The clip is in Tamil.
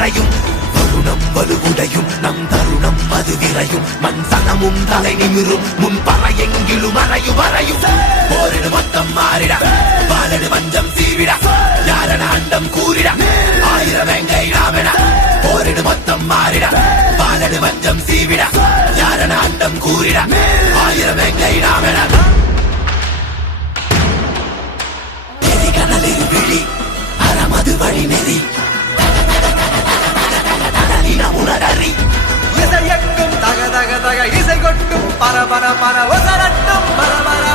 மறையும் தருணம் வலுவுடையும் நம் தருணம் அது விரையும் மண் சனமும் தலை நிமிரும் முன்பற எங்கிலும் அறையும் வரையும் போரிடு மொத்தம் மாறிட பாலடு வஞ்சம் சீவிட யாரன அண்டம் கூறிட ஆயிரம் வெங்கை நாமென போரிடு மொத்தம் மாறிட பாலடு வஞ்சம் சீவிட யாரன அண்டம் கூறிட ஆயிரம் வெங்கை நாமென எதிகனலிரு விழி அறமது வழி நெறி உணரறி இசையட்டும் தக தக தக இசை கொட்டும் பர பர பர ஒசரட்டும் பர பர